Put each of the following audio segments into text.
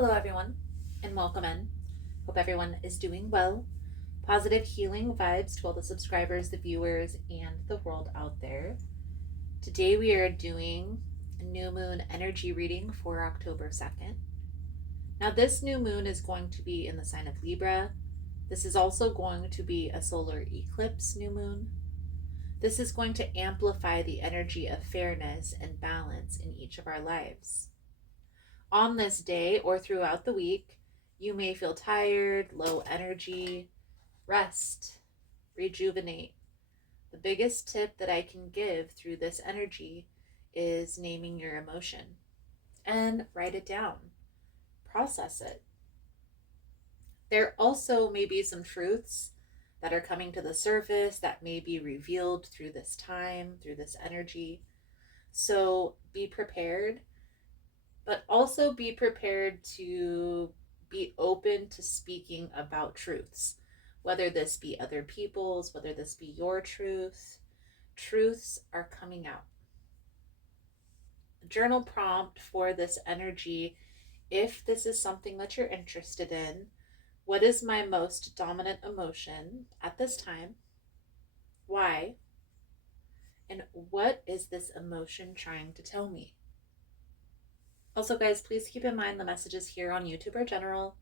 Hello, everyone, and welcome in. Hope everyone is doing well. Positive healing vibes to all the subscribers, the viewers, and the world out there. Today we are doing a new moon energy reading for October 2nd. Now, this new moon is going to be in the sign of Libra. This is also going to be a solar eclipse new moon. This is going to amplify the energy of fairness and balance in each of our lives. On this day or throughout the week, you may feel tired, low energy, rest, rejuvenate. The biggest tip that I can give through this energy is naming your emotion and write it down, process it. There also may be some truths that are coming to the surface that may be revealed through this time, through this energy. So be prepared, but also be prepared to be open to speaking about truths, whether this be other people's, whether this be your truth. Truths are coming out. Journal prompt for this energy, if this is something that you're interested in: what is my most dominant emotion at this time? Why? And what is this emotion trying to tell me? Also, guys, please keep in mind the messages here on YouTube are general,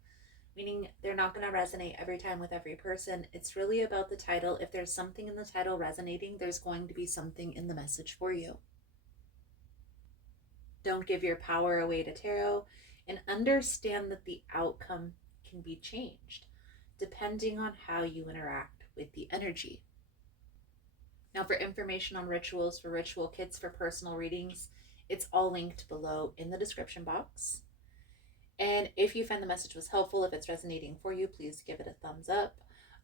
meaning they're not going to resonate every time with every person. It's really about the title. If there's something in the title resonating, there's going to be something in the message for you. Don't give your power away to tarot, and understand that the outcome can be changed depending on how you interact with the energy. Now, for information on rituals, for ritual kits, for personal readings, it's all linked below in the description box. And if you find the message was helpful, if it's resonating for you, please give it a thumbs up.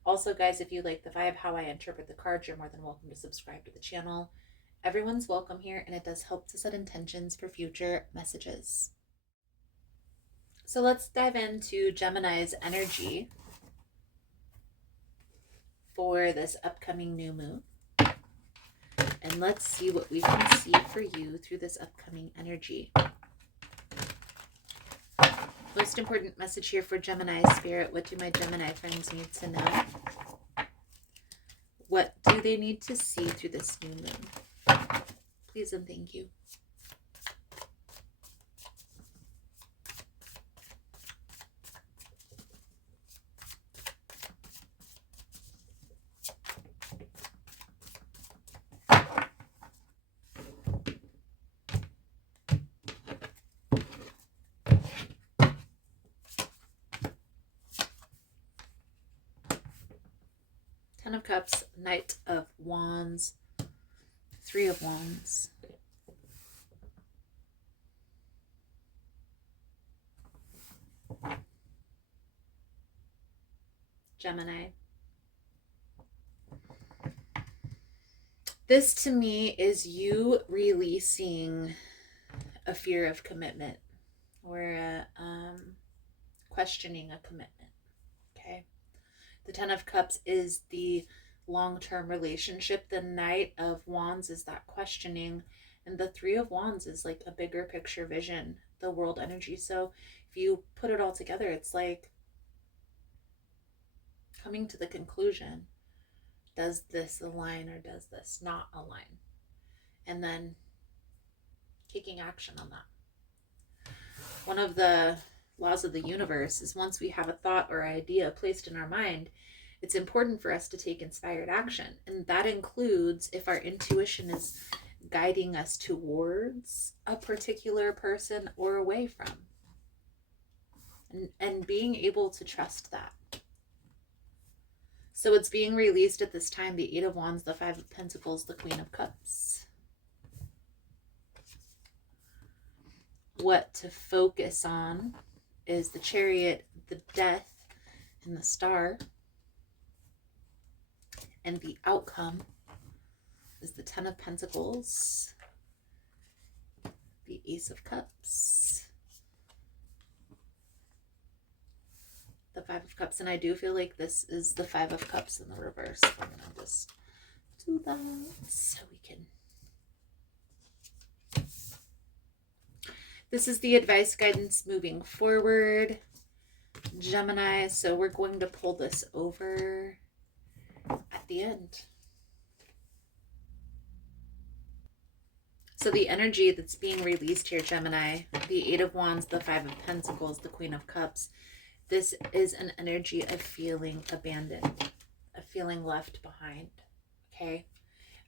Also, guys, if you like the vibe, how I interpret the cards, you're more than welcome to subscribe to the channel. Everyone's welcome here, and it does help to set intentions for future messages. So let's dive into Gemini's energy for this upcoming new moon. And let's see what we can see for you through this upcoming energy. Most important message here for Gemini Spirit. What do my Gemini friends need to know? What do they need to see through this new moon? Please and thank you. Ten of Cups, Knight of Wands, Three of Wands. Gemini. This to me is you releasing a fear of commitment or questioning a commitment. Okay. The Ten of Cups is the long-term relationship. The Knight of Wands is that questioning. And the Three of Wands is like a bigger picture vision, the world energy. So if you put it all together, it's like coming to the conclusion, does this align or does this not align? And then taking action on that. One of the laws of the universe is once we have a thought or idea placed in our mind, it's important for us to take inspired action. And that includes if our intuition is guiding us towards a particular person or away from. And being able to trust that. So it's being released at this time, the Eight of Wands, the Five of Pentacles, the Queen of Cups. What to focus on is the Chariot, the Death, and the Star. And the outcome is the Ten of Pentacles, the Ace of Cups, the Five of Cups. And I do feel like this is the Five of Cups in the reverse. I'm going to just do that so we can. This is the advice guidance moving forward, Gemini. So we're going to pull this over at the end. So the energy that's being released here, Gemini, the Eight of Wands, the Five of Pentacles, the Queen of Cups, this is an energy of feeling abandoned, of feeling left behind, okay?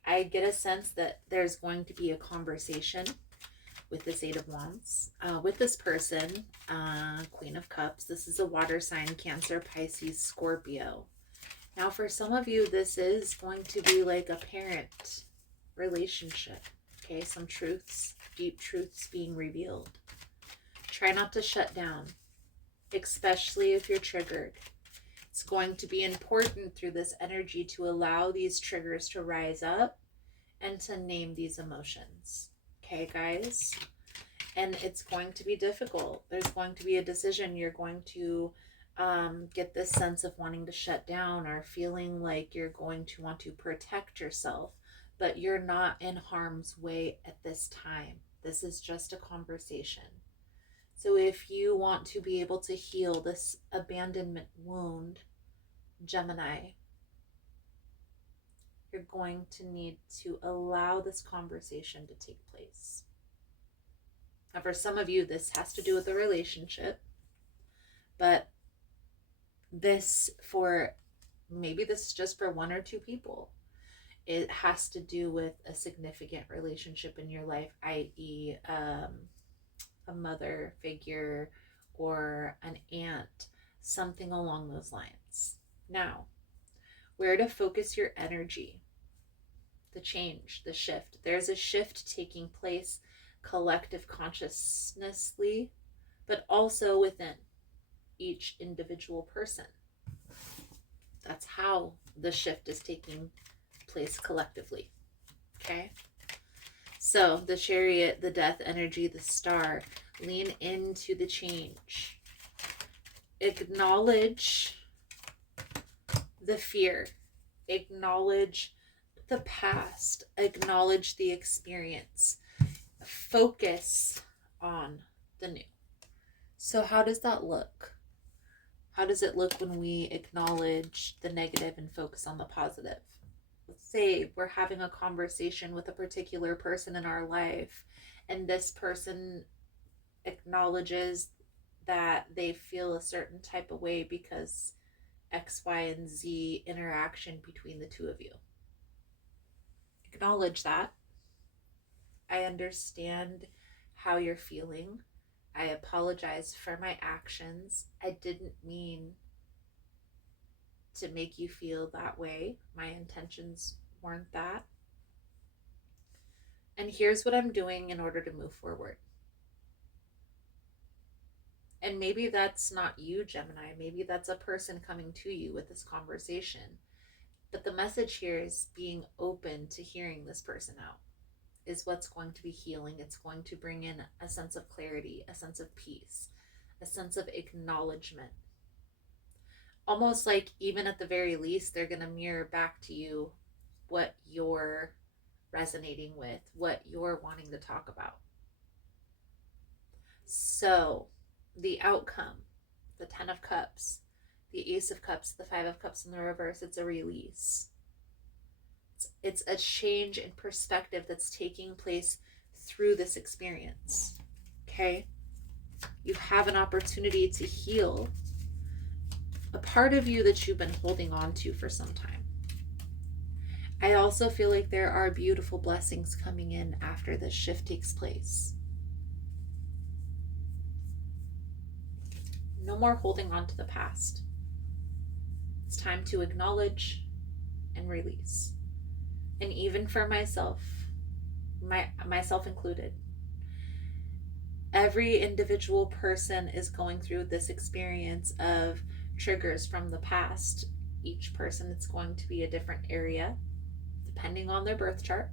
I get a sense that there's going to be a conversation with this Eight of Wands, with this person, Queen of Cups. This is a water sign, Cancer, Pisces, Scorpio. Now, for some of you, this is going to be like a parent relationship. Okay, some truths, deep truths being revealed. Try not to shut down, especially if you're triggered. It's going to be important through this energy to allow these triggers to rise up and to name these emotions. Okay, guys? And it's going to be difficult. There's going to be a decision. You're going to get this sense of wanting to shut down or feeling like you're going to want to protect yourself. But you're not in harm's way at this time. This is just a conversation. So if you want to be able to heal this abandonment wound, Gemini, you're going to need to allow this conversation to take place. Now, for some of you, this has to do with a relationship, but this is just for one or two people. It has to do with a significant relationship in your life, i.e., a mother figure or an aunt, something along those lines. Now, where to focus your energy? The change, the shift. There's a shift taking place collective consciously, but also within each individual person. That's how the shift is taking place collectively. Okay? So the Chariot, the Death energy, the Star, lean into the change. Acknowledge the fear. Acknowledge the past. Acknowledge the experience. Focus on the new. So how does that look? How does it look when we acknowledge the negative and focus on the positive? Let's say we're having a conversation with a particular person in our life, and this person acknowledges that they feel a certain type of way because X, Y, and Z interaction between the two of you. Acknowledge that. I understand how you're feeling. I apologize for my actions. I didn't mean to make you feel that way. My intentions weren't that. And here's what I'm doing in order to move forward. And maybe that's not you, Gemini. Maybe that's a person coming to you with this conversation. But the message here is being open to hearing this person out is what's going to be healing. It's going to bring in a sense of clarity, a sense of peace, a sense of acknowledgement. Almost like even at the very least, they're going to mirror back to you what you're resonating with, what you're wanting to talk about. So the outcome, the 10 of Cups, the Ace of Cups, the 5 of Cups in the reverse, it's a release. It's a change in perspective that's taking place through this experience. Okay? You have an opportunity to heal a part of you that you've been holding on to for some time. I also feel like there are beautiful blessings coming in after this shift takes place. No more holding on to the past. It's time to acknowledge and release. And even for myself, myself included, every individual person is going through this experience of triggers from the past. Each person, it's going to be a different area depending on their birth chart.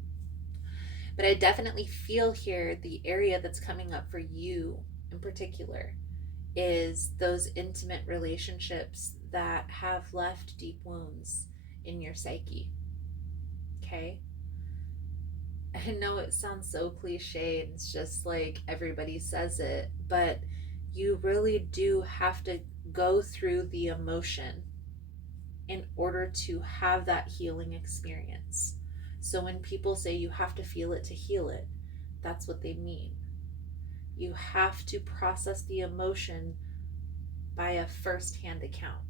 But I definitely feel here the area that's coming up for you in particular is those intimate relationships that have left deep wounds in your psyche. Okay? I know it sounds so cliche, and it's just like everybody says it, but you really do have to go through the emotion in order to have that healing experience. So when people say you have to feel it to heal it, that's what they mean. You have to process the emotion by a first-hand account.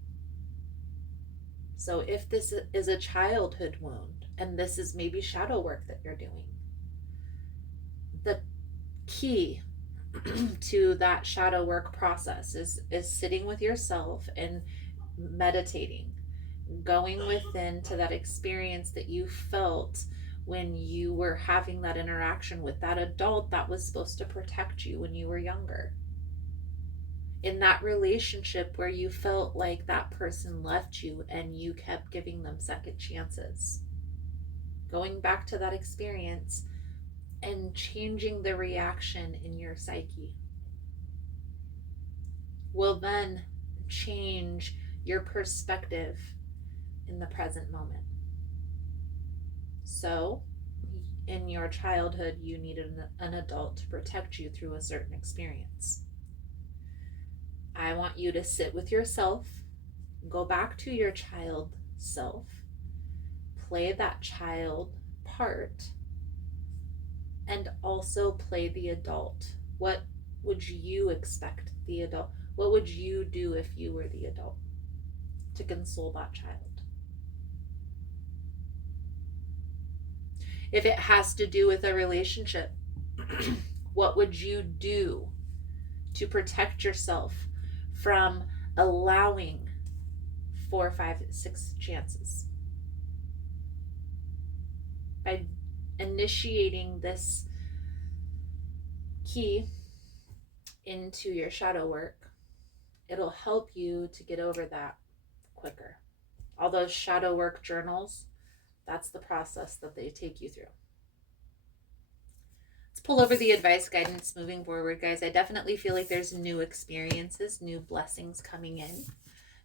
So if this is a childhood wound and this is maybe shadow work that you're doing, the key to that shadow work process is sitting with yourself and meditating, going within to that experience that you felt when you were having that interaction with that adult that was supposed to protect you when you were younger. In that relationship where you felt like that person left you and you kept giving them second chances. Going back to that experience and changing the reaction in your psyche will then change your perspective in the present moment. So, in your childhood, you needed an adult to protect you through a certain experience. I want you to sit with yourself, go back to your child self, play that child part, and also play the adult. What would you expect the adult? What would you do if you were the adult to console that child? If it has to do with a relationship, what would you do to protect yourself from allowing 4, 5, 6 chances? By initiating this key into your shadow work, it'll help you to get over that quicker. All those shadow work journals, that's the process that they take you through. Let's pull over the advice guidance moving forward, guys. I definitely feel like there's new experiences, new blessings coming in.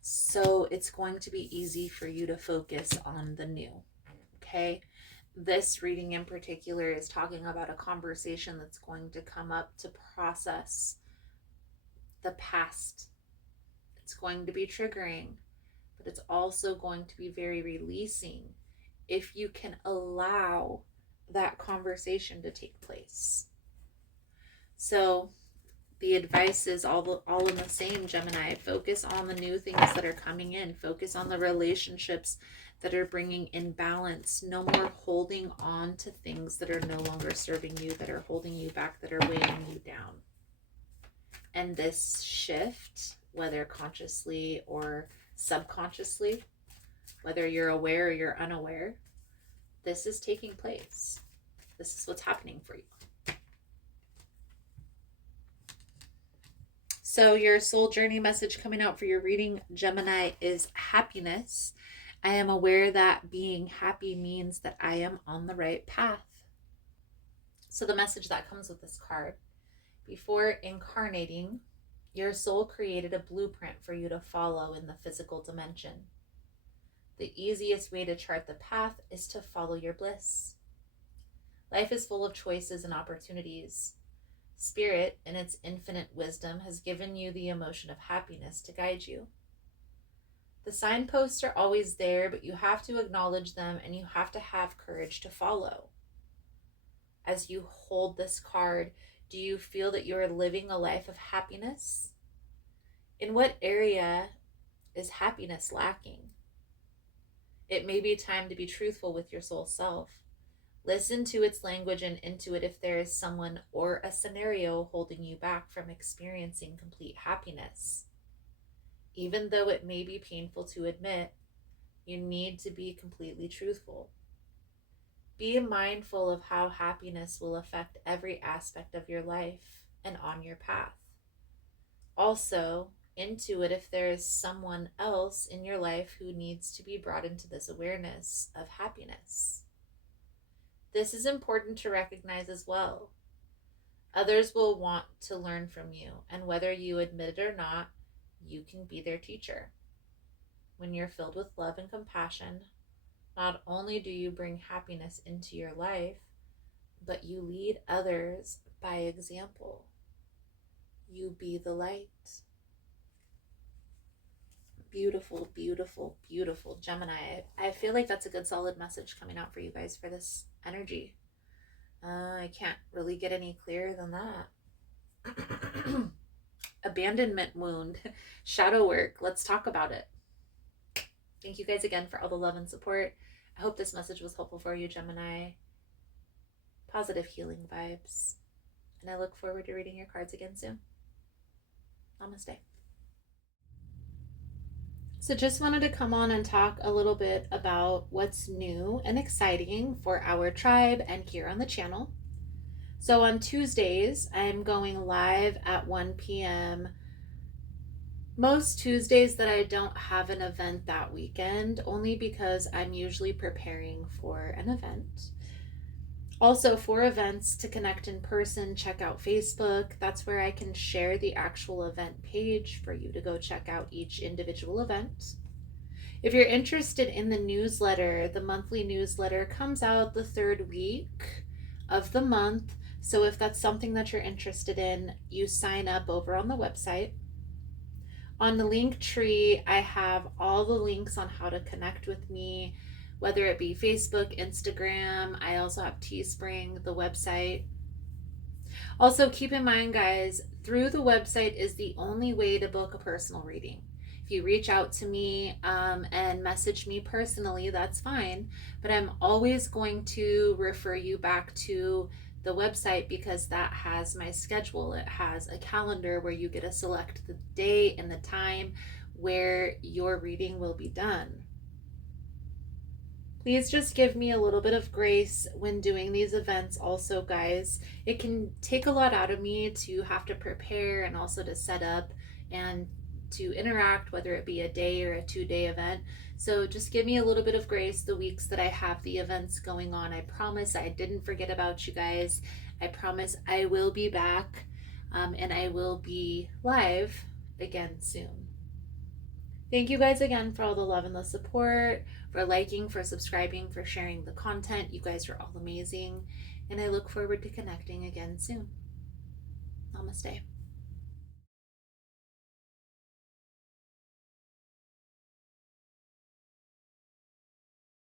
So it's going to be easy for you to focus on the new. Okay? This reading in particular is talking about a conversation that's going to come up to process the past. It's going to be triggering, but it's also going to be very releasing if you can allow that conversation to take place. So the advice is all in the same, Gemini. Focus on the new things that are coming in. Focus on the relationships that are bringing in balance. No more holding on to things that are no longer serving you, that are holding you back, that are weighing you down. And this shift, whether consciously or subconsciously, whether you're aware or you're unaware, this is taking place. This is what's happening for you. So your soul journey message coming out for your reading, Gemini, is happiness. I am aware that being happy means that I am on the right path. So the message that comes with this card: before incarnating, your soul created a blueprint for you to follow in the physical dimension. The easiest way to chart the path is to follow your bliss. Life is full of choices and opportunities. Spirit, in its infinite wisdom, has given you the emotion of happiness to guide you. The signposts are always there, but you have to acknowledge them and you have to have courage to follow. As you hold this card, do you feel that you are living a life of happiness? In what area is happiness lacking? It may be time to be truthful with your soul self. Listen to its language and intuit if there is someone or a scenario holding you back from experiencing complete happiness. Even though it may be painful to admit, you need to be completely truthful. Be mindful of how happiness will affect every aspect of your life and on your path. Also, intuit if there is someone else in your life who needs to be brought into this awareness of happiness. This is important to recognize as well. Others will want to learn from you, and whether you admit it or not, you can be their teacher. When you're filled with love and compassion, not only do you bring happiness into your life, but you lead others by example. You be the light. Beautiful, beautiful, beautiful Gemini. I feel like that's a good solid message coming out for you guys for this energy. I can't really get any clearer than that. Abandonment wound, shadow work. Let's talk about it. Thank you guys again for all the love and support. I hope this message was helpful for you, Gemini. Positive healing vibes. And I look forward to reading your cards again soon. Namaste. So just wanted to come on and talk a little bit about what's new and exciting for our tribe and here on the channel. So on Tuesdays, I'm going live at 1 p.m. Most Tuesdays that I don't have an event that weekend, only because I'm usually preparing for an event. Also, for events to connect in person, check out Facebook. That's where I can share the actual event page for you to go check out each individual event. If you're interested in the newsletter, the monthly newsletter comes out the third week of the month. So if that's something that you're interested in, you sign up over on the website. On the link tree, I have all the links on how to connect with me, whether it be Facebook, Instagram. I also have Teespring, the website. Also, keep in mind, guys, through the website is the only way to book a personal reading. If you reach out to me and message me personally, that's fine. But I'm always going to refer you back to the website because that has my schedule. It has a calendar where you get to select the day and the time where your reading will be done. Please just give me a little bit of grace when doing these events also, guys. It can take a lot out of me to have to prepare and also to set up and to interact, whether it be a day or a 2-day event. So just give me a little bit of grace the weeks that I have the events going on. I promise I didn't forget about you guys. I promise I will be back and I will be live again soon. Thank you guys again for all the love and the support, for liking, for subscribing, for sharing the content. You guys are all amazing. And I look forward to connecting again soon. Namaste.